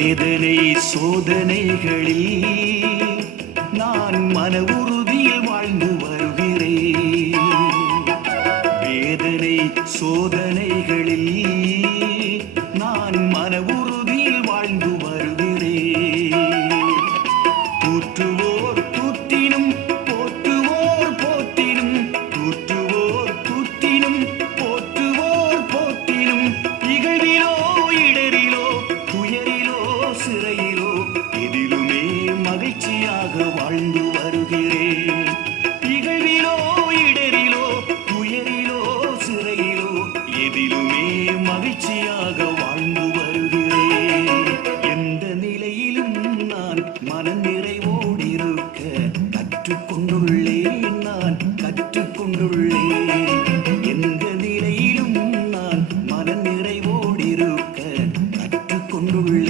வேதனை சோதனைகளில் நான் மன உறுதியில் வாழ்ந்து வருகிறேன். வேதனை சோதனைகளில் நான் மன உறுதியில் வாழ்ந்து வருகிறேன். தூற்றுவோர் தூற்றினும் போற்றுவோர் போற்றினும், தூற்றுவோர் தூற்றினும் போற்றுவோர் போற்றினும், இகழ்விலோ இடரிலோ துயரிலோ சிறையிலோ எதிலுமே மகிழ்ச்சியாக வாழ்ந்து வருகிறேன். இகழ்விலோ இடரிலோ துயரிலோ சிறையிலோ எதிலுமே மகிழ்ச்சியாக வாழ்ந்து வருகிறேன். எந்த நிலையிலும் நான் மன நிறைவோடு இருக்க கற்றுக்கொண்டுள்ளேன், நான் கற்றுக்கொண்டுள்ளேன். எந்த நிலையிலும் நான் மன நிறைவோடு இருக்க கற்றுக்கொண்டுள்ளேன்.